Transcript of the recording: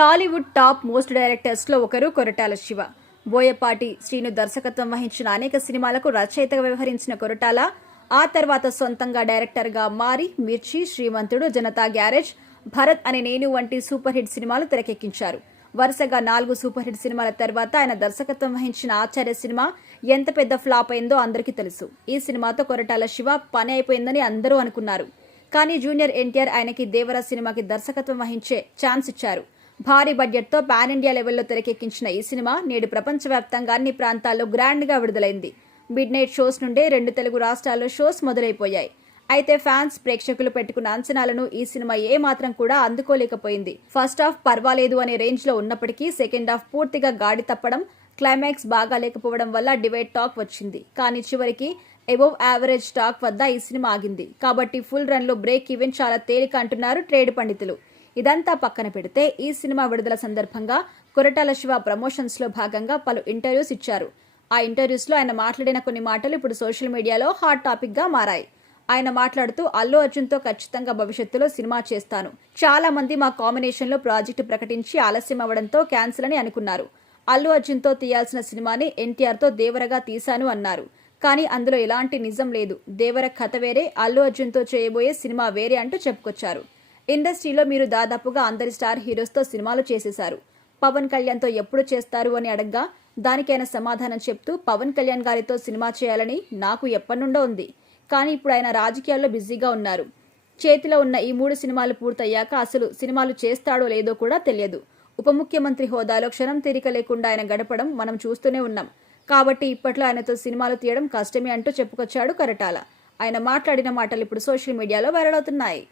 Tollywood top most డైరెక్టర్స్లో ఒకరు కొరటాల శివ. బోయపాటి శ్రీను దర్శకత్వం వహించిన అనేక సినిమాలకు రచయితగా వ్యవహరించిన కొరటాల ఆ తర్వాత సొంతంగా డైరెక్టర్గా మారి మిర్చి శ్రీమంతుడు జనతా గ్యారేజ్ భరత్ అనే నేను వంటి సూపర్ హిట్ సినిమాలు తెరకెక్కించారు. వరుసగా నాలుగు సూపర్ హిట్ సినిమాల తర్వాత ఆయన దర్శకత్వం వహించిన ఆచార్య సినిమా ఎంత పెద్ద ఫ్లాప్ అయిందో అందరికీ తెలుసు. ఈ సినిమాతో కొరటాల శివ పని అయిపోయిందని అందరూ అనుకున్నారు. కానీ జూనియర్ ఎన్టీఆర్ ఆయనకి దేవరా సినిమాకి దర్శకత్వం వహించే ఛాన్స్ ఇచ్చారు. భారీ బడ్జెట్తో పాన్ ఇండియా లెవెల్లో తెరకెక్కించిన ఈ సినిమా నేడు ప్రపంచవ్యాప్తంగా అన్ని ప్రాంతాల్లో గ్రాండ్గా విడుదలైంది. మిడ్ నైట్ షోస్ నుండే రెండు తెలుగు రాష్ట్రాల్లో షోస్ మొదలైపోయాయి. అయితే ఫ్యాన్స్ ప్రేక్షకులు పెట్టుకున్న అంచనాలను ఈ సినిమా ఏ మాత్రం కూడా అందుకోలేకపోయింది. ఫస్ట్ హాఫ్ పర్వాలేదు అనే రేంజ్లో ఉన్నప్పటికీ సెకండ్ హాఫ్ పూర్తిగా గాడి తప్పడం క్లైమాక్స్ బాగా లేకపోవడం వల్ల డివైడ్ టాక్ వచ్చింది. కానీ చివరికి ఎబోవ్ యావరేజ్ టాక్ వద్ద ఈ సినిమా ఆగింది. కాబట్టి ఫుల్ రన్లో బ్రేక్ ఈవెన్ చాలా తేలిక అంటున్నారు ట్రేడ్ పండితులు. ఇదంతా పక్కన పెడితే ఈ సినిమా విడుదల సందర్భంగా కొరటాల శివ ప్రమోషన్స్లో భాగంగా పలు ఇంటర్వ్యూస్ ఇచ్చారు. ఆ ఇంటర్వ్యూస్లో ఆయన మాట్లాడిన కొన్ని మాటలు ఇప్పుడు సోషల్ మీడియాలో హాట్ టాపిక్గా మారాయి. ఆయన మాట్లాడుతూ అల్లు అర్జున్తో ఖచ్చితంగా భవిష్యత్తులో సినిమా చేస్తాను. చాలా మంది మా కాంబినేషన్లో ప్రాజెక్టు ప్రకటించి ఆలస్యం అవ్వడంతో క్యాన్సిల్ అని అనుకున్నారు. అల్లు అర్జున్తో తీయాల్సిన సినిమాని ఎన్టీఆర్తో దేవరగా తీశాను అన్నారు. కానీ అందులో ఎలాంటి నిజం లేదు. దేవర కథ వేరే అల్లు అర్జున్తో చేయబోయే సినిమా వేరే అంటూ చెప్పుకొచ్చారు. ఇండస్ట్రీలో మీరు దాదాపుగా అందరి స్టార్ హీరోస్తో సినిమాలు చేసేశారు. పవన్ కళ్యాణ్తో ఎప్పుడు చేస్తారు అని అడగ్గా దానికైనా సమాధానం చెప్తూ పవన్ కళ్యాణ్ గారితో సినిమా చేయాలని నాకు ఎప్పటి నుండో ఉంది. కానీ ఇప్పుడు ఆయన రాజకీయాల్లో బిజీగా ఉన్నారు. చేతిలో ఉన్న ఈ మూడు సినిమాలు పూర్తయ్యాక అసలు సినిమాలు చేస్తాడో లేదో కూడా తెలియదు. ఉప ముఖ్యమంత్రి హోదాలో క్షణం తీరిక లేకుండా ఆయన గడపడం మనం చూస్తూనే ఉన్నాం. కాబట్టి ఇప్పట్లో ఆయనతో సినిమాలు తీయడం కష్టమే అంటూ చెప్పుకొచ్చాడు కరటాల. ఆయన మాట్లాడిన మాటలు ఇప్పుడు సోషల్ మీడియాలో వైరల్ అవుతున్నాయి.